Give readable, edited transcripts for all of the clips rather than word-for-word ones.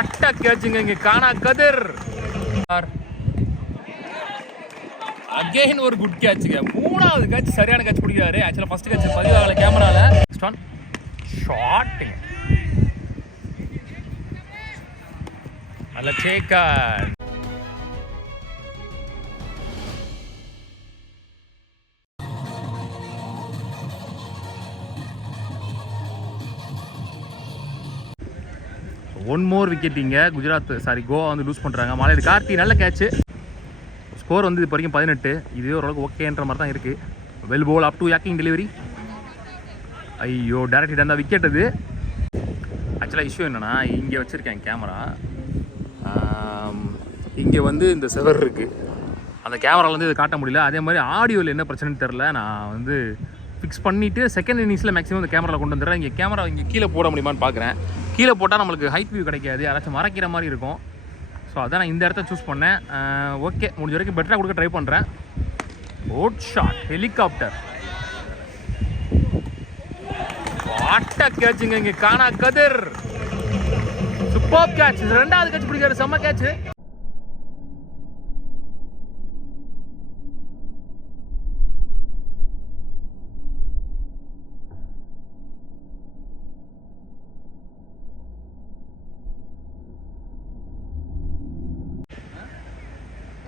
வாட்ட கேட்சுங்க இங்க காணா கதிர். அகைன் ஒரு குட் கேட்சுங்க. மூணாவது கேட்ச் சரியான கேட்ச் பிடிக்கிறாரு. ஆக்சுவலா ஃபர்ஸ்ட் கேட்ச் பதிவாகல கேமரால. Next one shot. நல்ல டேக்கர். ஒன் மோர் விக்கெட் இங்கே குஜராத் கோவா வந்து லூஸ் பண்ணுறாங்க. மாலையடி கார்த்தி நல்ல கேட்ச்சு. ஸ்கோர் வந்து இப்போ வரைக்கும் 18. இதுவே ஓரளவுக்கு ஓகேன்ற மாதிரி தான் இருக்குது. Well ball up to yorking delivery. ஐயோ டேரக்ட் ஹிட் அந்த விக்கெட். அது ஆக்சுவலாக இஷ்யூ என்னென்னா இங்கே வச்சுருக்கேன் கேமரா. இங்கே வந்து இந்த செவர் இருக்குது. அந்த கேமராவில் வந்து இதை காட்ட முடியல. அதே மாதிரி ஆடியோவில் என்ன பிரச்சனைன்னு தெரில. நான் வந்து ஃபிக்ஸ் பண்ணிவிட்டு செகண்ட் இன்னிங்ஸில் மேக்ஸிமம் இந்த கேமராவில் கொண்டு வந்துடுறேன். இங்கே கேமரா இங்கே கீழே போட முடியுமான்னு பார்க்குறேன். கீழே போட்டால் நம்மளுக்கு ஹைட் வியூ கிடைக்காது, யாராச்சும் மறைக்கிற மாதிரி இருக்கும். ஸோ அதான் நான் இந்த இடத்த சூஸ் பண்ணேன். ஓகே, முடிஞ்ச வரைக்கும் பெட்டராக கொடுக்க ட்ரை பண்ணுறேன். What shot helicopter. வாட்ட கேட்சுங்க இங்கே காணா கதிர். Super catch. ரெண்டாவது கேட்ச் பிடிக்காரு. செம்ம கேட்ச்.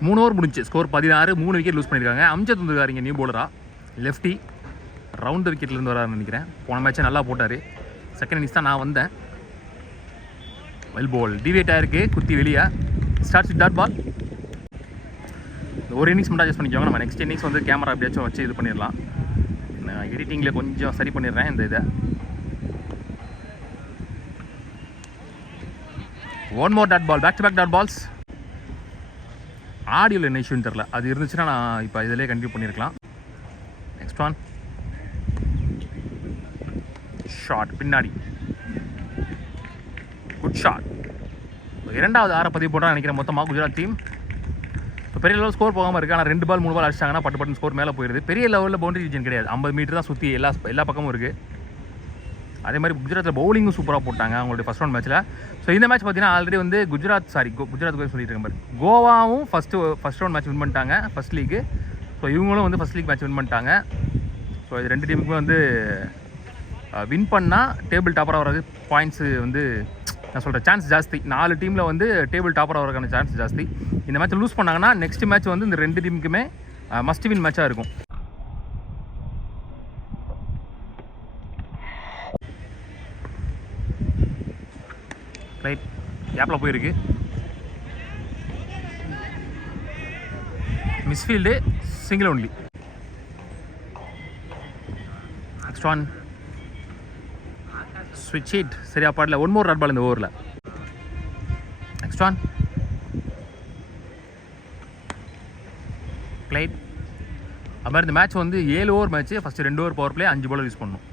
மூணு ஓவர் முடிஞ்சு. ஸ்கோர் 16. 3 விக்கெட் லூஸ் பண்ணியிருக்காங்க. அம்ஜத் வந்துருக்காரு இங்கே நியூ பவுலரா. லெஃப்டி ரவுண்ட் விக்கெட்லேருந்து வராருன்னு நினைக்கிறேன். போன மேட்சை நல்லா போட்டார். செகண்ட் இன்னிங்ஸ் தான் நான் வந்தேன். வெல் பால் டிவேட் ஆயிருக்கு. குத்தி வெளியே. Start with dot ball. ஒரு இன்னிங்ஸ் மட்டும் அட்ஜஸ்ட் பண்ணிக்கோங்க. நம்ம நெக்ஸ்ட் இன்னிங்ஸ் வந்து கேமரா எப்படியாச்சும் வச்சு இது பண்ணிடலாம். நான் எடிட்டிங்கில் கொஞ்சம் சரி பண்ணிடுறேன் இந்த இதை. One more dot ball. Back to back dot balls. ஆடியோவில் என்ன இஷ்யூன்னு தெரில. அது இருந்துச்சுன்னா நான் இப்போ இதிலே கண்டினியூ பண்ணியிருக்கலாம். நெக்ஸ்ட் ஒன் ஷாட் பின்னாடி. Good shot. இரண்டாவது 6 பதிவு போட்டால் நினைக்கிறேன் மொத்தமாக குஜராத் டீம். இப்போ பெரிய லெவல் ஸ்கோர் போகாமல் இருக்குது. ஆனால் 2 பால் 3 பால் அடிச்சிட்டாங்கன்னா பட்டு பட்டு ஸ்கோர் மேலே போயிடுது. பெரிய லெவலில் பவுண்டரி ரீஜன் கிடையாது. 50 மீட்டர் தான் சுற்றி எல்லா பக்கமும் இருக்குது. அதே மாதிரி குஜராத்தில் பவுலிங்கும் சூப்பராக போட்டாங்க அவங்களுடைய ஃபஸ்ட் ரவுண்ட் மேட்ச்சில். ஸோ இந்த மேட்ச் பார்த்தீங்கன்னா ஆல்ரெடி வந்து குஜராத் சொல்லிட்டு இருக்க மாதிரி கோவாவும் ஃபஸ்ட் ரவுண்ட் மேட்ச் வின் பண்ணிட்டாங்க ஃபஸ்ட் லீக்கு. ஸோ இவங்களும் வந்து ஃபஸ்ட் லீக் மேட்ச் வின் பண்ணிட்டாங்க. ஸோ இது 2 டீமுக்குமே வந்து வின் பண்ணால் டேபிள் டாப்பராக வர்றது பாயிண்ட்ஸு வந்து நான் சொல்கிறேன் சான்ஸ் ஜாஸ்தி. 4 டீமில் வந்து டேபிள் டாப்பராக வரதுக்கான சான்ஸ் ஜாஸ்தி. இந்த மேட்ச் லூஸ் பண்ணாங்கன்னா நெக்ஸ்ட் மேட்ச் வந்து இந்த 2 டீமுக்குமே மஸ்ட் வின் மேட்சாக இருக்கும். ரைட் கேப்பில் போயிருக்கு. Misfield single only. Next one ஸ்விட்ச் ஹிட். சரியா பாடல. ஒன் மோர் டாட் பால் இந்த ஓவரில். Next one played. அது மாதிரி இந்த மேட்ச் வந்து 7 over match. First 2 over power play 5 ball use பண்ணணும்.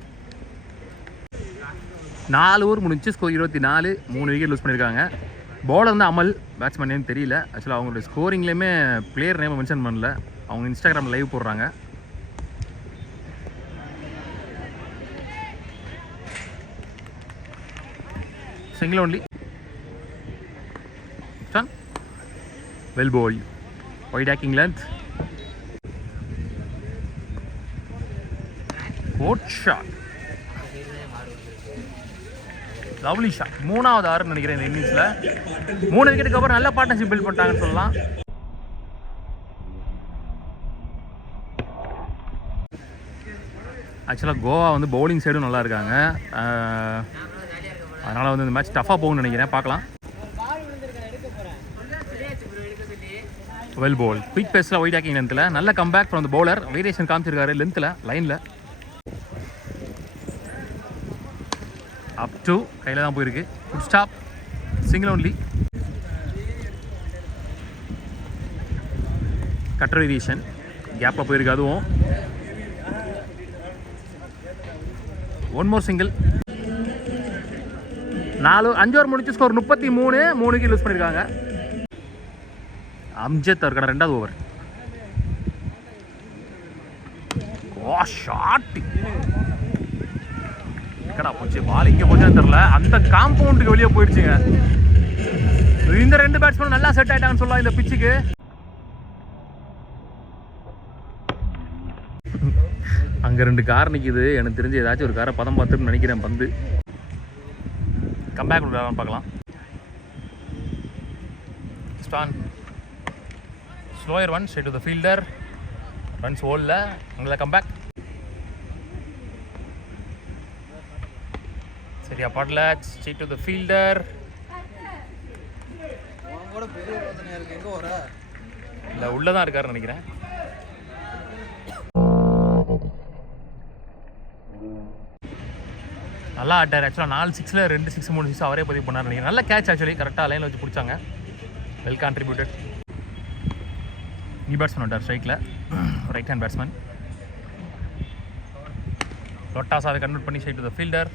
4 ஓவர் முடிஞ்சு. ஸ்கோர் 24. 3 விக்கெட் லூஸ் பண்ணியிருக்காங்க. பவுலர் வந்து அமல். பேட்ஸ்மேன் நேம் தெரியல. ஆக்சுவலாக அவங்களுடைய ஸ்கோரிங்லேயுமே பிளேயர் நேமை மென்ஷன் பண்ணல. அவங்க இன்ஸ்டாகிராமில் லைவ் போடுறாங்க. Single only. Well ball wide yorking length. Good shot. Lovely shot. 3வது 6 நினைக்கிறேன் இந்த இன்னிங்ஸில். 3 விக்கெட்டுக்கு அப்புறம் நல்ல பார்ட்னர்ஷிப் பில்ட் பண்ணிட்டாங்கன்னு சொல்லலாம். ஆக்சுவலாக கோவா வந்து பவுலிங் சைடும் நல்லா இருக்காங்க. அதனால் வந்து இந்த மேட்ச் டஃபாக போகும்னு நினைக்கிறேன். பார்க்கலாம். வெல் பால் குயிக் பேஸில் ஒயிட் ஆக்கிங் லென்த்தில் நல்ல comeback from the bowler. Variation காமிச்சிருக்காரு லென்த்தில் லைனில். அப் டு கையில் தான் போயிருக்கு. Good stop. Single only. Cutter variation கேப்பில் போயிருக்கு. அதுவும் ஒன் மோர் சிங்கிள். 5 ஓவர் முடிச்சு. ஸ்கோர் 33. 3 விக்கெட் லூஸ் பண்ணியிருக்காங்க. அம்ஜத் அவருக்கான 2வது ஓவர். ஷாட் எங்கடா போச்சு பால்? இங்கே போச்சுன்னு தெரில. அந்த காம்பவுண்டுக்கு வெளியே போயிடுச்சுங்க. இந்த 2 பேட்ஸ்மேன் நல்லா செட் ஆயிட்டாங்கன்னு சொல்லலாம் இந்த பிச்சுக்கு. அங்கே 2 கார் நிற்கிது. எனக்கு தெரிஞ்சு ஏதாச்சும் ஒரு காரை பதம் பார்த்துன்னு நினைக்கிறேன். பந்து கம்பேக் விடுறான்னு பார்க்கலாம். ஸ்டான் slower one straight to the fielder. Runs ஓல்ல உங்களை கம்பேக். சரியா பாடல. Straight to the fielder. இல்லை உள்ளதான் இருக்காருன்னு நினைக்கிறேன். நல்லா ஆட்டார். ஆக்சுவலாக 4 6ல் 2 6 3 6 அவரே பதிவு பண்ணார் நினைக்கிறேன். நல்ல கேட்ச். ஆக்சுவலி கரெக்டாக லைனில் வச்சு பிடிச்சாங்க. Well contributed. பேட்ஸ்மேன் வந்தார் ஸ்ட்ரைக்கில். Right hand batsman. லொட்டாஸாவை கன்வெர்ட் பண்ணி ஸ்ட்ரைட் டு த ஃபீல்டர்.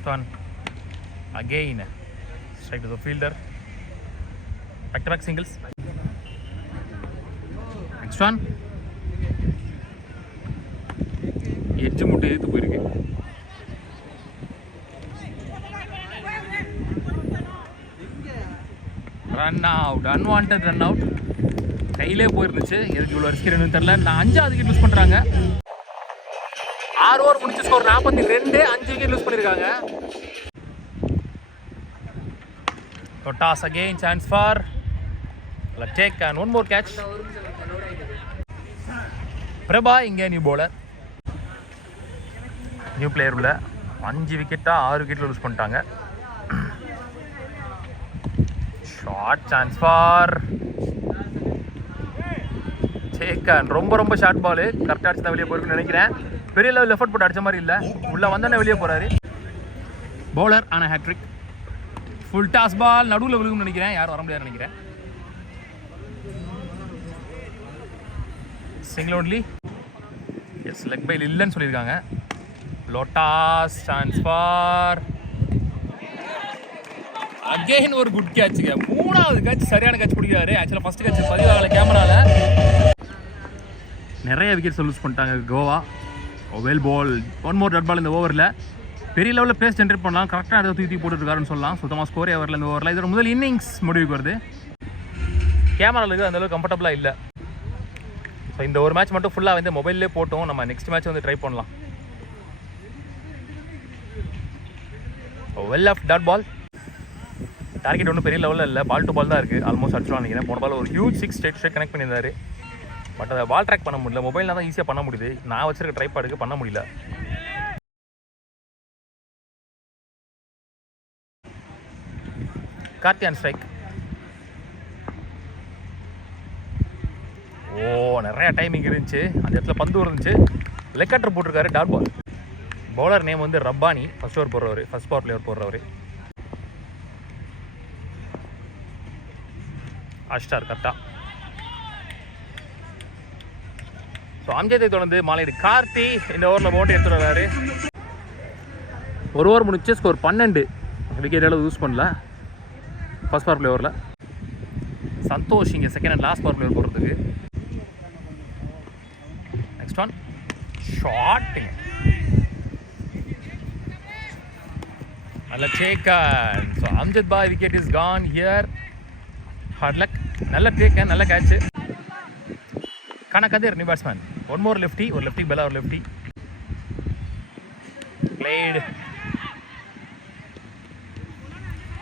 ஸ்டான் again straight to the fielder. Back to back singles. ஸ்டான் எட்ஜு முட்டை எதிர்த்து போயிருக்கு. Run out. Unwanted run out. கையிலே போயிருந்துச்சு. எதுக்கு இவ்வளோ ரிஸ்க் என்னன்னு தெரியல. நான் 5 விக்கெட் லூஸ் பண்ணுறாங்க. 6 ஓவர் முடிச்சு ஸ்கோர் 42. 5 விக்கெட் லூஸ் பண்ணியிருக்காங்க. Toss again. Chance for take and one more catch. Prabha இங்கே நியூ பவுலர். நியூ பிளேயர் உள்ள 5 விக்கெட்டா 6 விக்கெட்டில் லூஸ் பண்ணிட்டாங்க. ஷார்ட் சான்ஸ் ஃபார் சேக்கன். ரொம்ப ஷார்ட் பால். கரெக்டாக அடிச்சு தான் வெளியே போயிருக்குன்னு நினைக்கிறேன். பெரிய லெவல் எஃபர்ட் போட்டு அடித்த மாதிரி இல்லை. உள்ளே வந்தோடனே வெளியே போகிறாரு. பவுலர் ஆனால் ஹேட்ரிக். ஃபுல் டாஸ் பால் நடுவில் விழுகும்னு நினைக்கிறேன். யாரும் வர முடியாதுன்னு நினைக்கிறேன். Single only. Yes leg bye இல்லைன்னு சொல்லியிருக்காங்க. லோட்டாஸ் சான்ஸ் ஃபார் அகெயின் ஒரு குட் கேட்சுங்க. 3வது கேட்ச் சரியான கேட்ச் பிடிக்கிறாரு. ஆக்சுவலாக ஃபர்ஸ்ட் கேட்ச் பதிவாகலை கேமராவில். நிறைய விக்கெட்ஸ் லூஸ் பண்ணிட்டாங்க Goa. Well ball. One more dot ball இந்த ஓவரில். பெரிய லெவலில் பிளேஸ் ஜென்ரேட் பண்ணலாம். கரெக்டாக அதை தூக்கி போட்டுருக்காருன்னு சொல்லலாம். சுத்தமாக ஸ்கோரே வரல இந்த ஓவரில். இதோட முதல் இன்னிங்ஸ் முடிவுக்கு வருது. கேமராவில் அந்தளவுக்கு கம்ஃபர்டபுளாக இல்லை. ஸோ இந்த ஒரு மேட்ச் மட்டும் ஃபுல்லாக வந்து மொபைல்லே போட்டோம். நம்ம நெக்ஸ்ட் மேட்ச் வந்து ட்ரை பண்ணலாம். Well off dot ball. Target ஒன்றும் பெரிய லெவலில் இல்லை. பால் டு பால் தான் இருக்குது. ஆல்மோஸ்ட் அடிச்சுலாம் நினைக்கிறேன். போன பால் ஒரு ஹியூஜ் 6 ஸ்ட்ரைட் கனெக்ட் பண்ணியிருந்தாரு. பட் அதை பால் ட்ராக் பண்ண முடியல. மொபைலில் தான் ஈஸியாக பண்ண முடியுது. நான் வச்சிருக்க ட்ரைபாடுக்கு பண்ண முடியல. கார்த்தியான் ஸ்ட்ரைக். ஓ நிறையா டைமிங் இருந்துச்சு. அந்த இடத்துல பந்து இருந்துச்சு. லெக் கட்டர் போட்டிருக்காரு. Dot ball. பவுலர் நேம் வந்து ரப்பானி. ஃபர்ஸ்ட் ஓவர் போடுறவர். ஃபர்ஸ்ட் பவர் பிளேயர் போடுறவர். அஷ்டார் கரெக்டா. ஸோ அம்ஜத்தை தொடர்ந்து மாலையீடு கார்த்தி இந்த ஓவரில் பவுண்டரி எடுத்துட்டு வர்றாரு. ஒரு ஓவர் முடிச்சு ஸ்கோர் 12. விக்கெட் அளவு யூஸ் பண்ணல ஃபர்ஸ்ட் பவர் பிளே ஓவரில். சந்தோஷ் இங்கே second and last power player போடுறதுக்கு. நெக்ஸ்ட் ஒன் ஷாட்டிங். நல்ல டேக்கன். ஸோ அம்ஜத் பாய் wicket is gone here. Hard luck. நல்ல டேக்கன். நல்ல catch. Kanakathir new batsman. One more lefty. ஒரு லெஃப்டி பெலா ஒரு லெஃப்டி பிளேடு.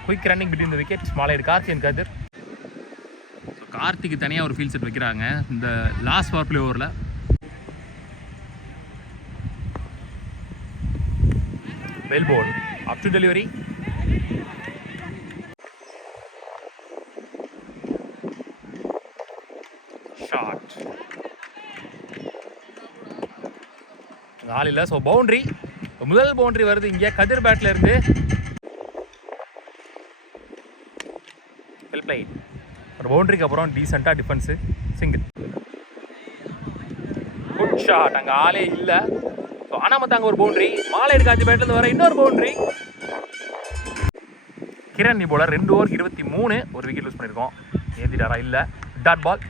Quick running between the wicket. Small Karthi and Kathir. கார்த்திக்கு தனியாக ஒரு ஃபீல்ட் செட் வைக்கிறாங்க இந்த லாஸ்ட் பவர் பிளே ஓவரில். Well ball. Up to delivery. Shot. ஆள் இல்லை. So boundary. முதல் பவுண்ட்ரி வருது இங்கே கதிர் பேட்ல இருந்து. Well plate. ஒரு பவுண்ட்ரிக்கு அப்புறம் டீசெண்டாக டிஃபென்ஸு. சிங்கிள். Good shot. அங்கே ஆளே இல்லை. ஸோ ஆனால் அங்கே ஒரு பவுண்ட்ரி. மாலை எடுக்காச்சு பேட்லேருந்து வர இன்னொரு பவுண்ட்ரி. Kiran bowler 2 over 23. ஒரு விக்கெட் லூஸ் பண்ணியிருக்கோம். ஏந்திட்டாரா இல்லை. Dot ball.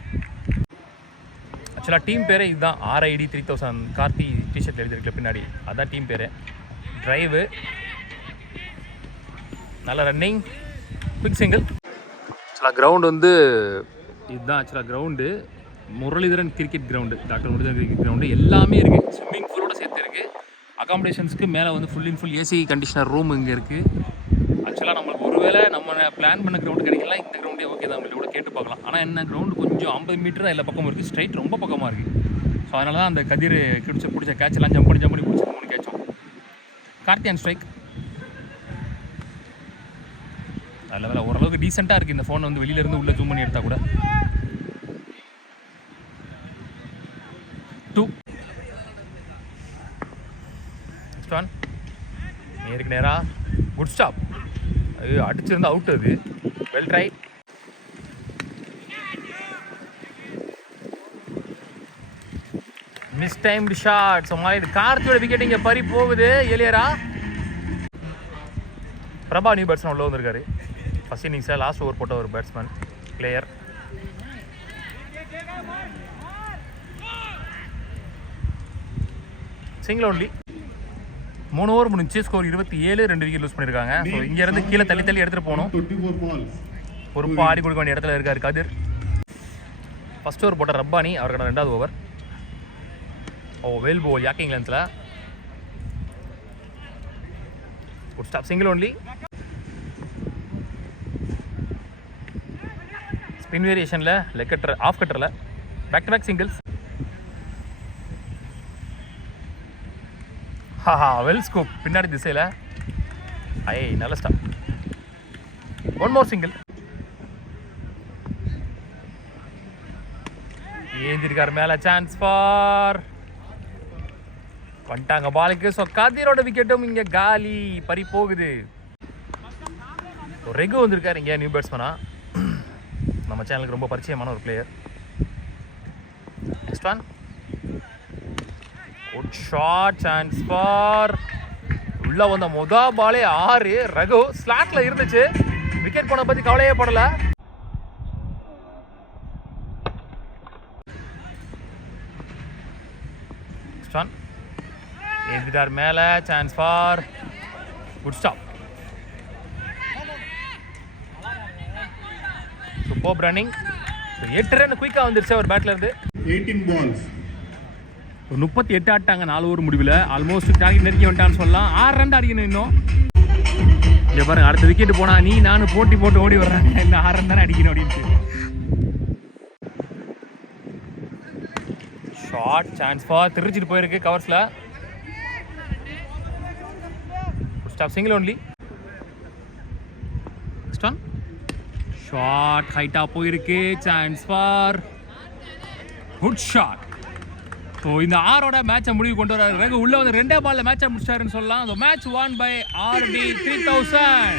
ஆக்சுவலாக டீம் பேரே இதுதான். RID 3000 கார்த்தி டிஷர்ட் எழுதியிருக்கல பின்னாடி. அதுதான் டீம் பேர். டிரைவு, நல்ல ரன்னிங், குவிக் சிங்கிள். ஆக்சுவலாக கிரவுண்டு வந்து இதுதான் ஆக்சுவலாக ground. Muralitharan cricket ground, doctor Muralitharan cricket ground எல்லாமே இருக்குது. ஸ்விம்மிங் பூலோட சேர்த்து இருக்குது. அகாமடேஷன்ஸ்க்கு மேலே வந்து ஃபுல் ஏசி கண்டிஷனர் ரூம் இங்கே இருக்குது. ஆக்சுவலாக நம்மளுக்கு ஒருவேளை நம்ம பிளான் பண்ண கிரவுண்டு கிடைக்கல, இந்த கிரவுண்டே ஓகே தான், நம்மள்ட்ட கூட கேட்டு பார்க்கலாம். ஆனால் என்ன கிரவுண்டு கொஞ்சம் 50 மீட்டர் எல்லா பக்கமும் இருக்குது, ஸ்ட்ரைட் ரொம்ப பக்கமாக இருக்குது. ஸோ அதனால தான் அந்த கதிர் பிடிச்ச கேட்ச் எல்லாம் ஜம்ப் பண்ணி பிடிச்சி 3 கேட்சும். கார்த்தியான் ஸ்ட்ரைக் அதில் ஓரளவுக்கு டீசெண்டாக இருக்குது. இந்த ஃபோன் வந்து வெளியிலேருந்து உள்ளே ஜூம் பண்ணி எடுத்தால் கூட 2 நெக்ஸ்ட் ஒன் நேருக்கு நேராக குட் ஸ்டாப். அது அடிச்சிருந்தா அவுட். அது well try. Miss time shot. So மாதிரி கார்த்தியோட விக்கெட் இங்கே பறி போகுது. எலியரா பிரபா நியூ பேட்ஸ்மேன் உள்ள வந்திருக்காரு. ஃபர்ஸ்ட் இன்னிங்ஸில் லாஸ்ட் ஓவர் போட்ட ஒரு batsman player. Single only. 3 over முடிஞ்சு ஸ்கோர் 27, 2 விக்கெட் லூஸ் பண்ணியிருக்காங்க. ஸோ இங்கேருந்து கீழே தள்ளி எடுத்துகிட்டு போகணும். பொறுப்பாக ஆடி கொடுக்க வேண்டிய இடத்துல இருக்கார் கதிர். ஃபர்ஸ்ட் ஓவர் போட்ட ரப்பானி அவருக்கான 2வது ஓவர். வெல் போல் யாக்கிங் லென்ஸில் good stop. Single only. Spin வேரியேஷனில் லெக் கட்டர் ஆஃப் கட்டரில் back to back singles. Well scoop பின்னாடி திசையில். நல்ல ஸ்டாப். 1 மோர் சிங்கிள். ஏந்திருக்கார் மேலே. சான்ஸ் ஃபார் வந்துட்டாங்க பாலுக்கு. ஸோ கதிரோட விக்கெட்டும் இங்கே காலி பறி போகுது. ரெகு வந்திருக்காரு இங்கே நியூ பேட்ஸ்மேனா. நம்ம சேனலுக்கு ரொம்ப பரிச்சயமான ஒரு player. Next one good shot. Chance for உள்ள வந்த பாலே 6. ரகு ஸ்லாட்ல இருந்துச்சு. விக்கெட் போன பத்தி கவலையே படல. ஏந்திட்டார் மேல. Chance for good stop. Super running. 8 run குயிக்கா வந்துருச்சு அவர் பேட்ல இருந்து. 18 balls. 38 ஆட்டாங்க 4 ஓவர் முடிவில். ஆல்மோஸ்ட் டார்கெட் நெருங்கி வந்துட்டான்னு சொல்லலாம். 6 ரன் அடிக்கணும் இன்னும். இங்கே பாருங்க, அடுத்த விக்கெட் போனா நீ நானும் போட்டி போட்டு ஓடி வர்றாங்க. இன்னும் 6 ரன் தானே அடிக்கணும் அப்படின்ட்டு. ஷார்ட். சான்ஸ் ஃபார் திருச்சிட்டு போயிருக்கு கவர்ஸ்ல. Stop. Single only. Next one short ஹைட்டா போயிருக்கு. Chance for good shot. So இந்த 6ஓட மேட்சை முடிவு கொண்டு வராரு ரகு. உள்ள வந்து 2 பால்ல மேட்சை முடிச்சாருன்னு சொல்லலாம். Match won by RD 3000.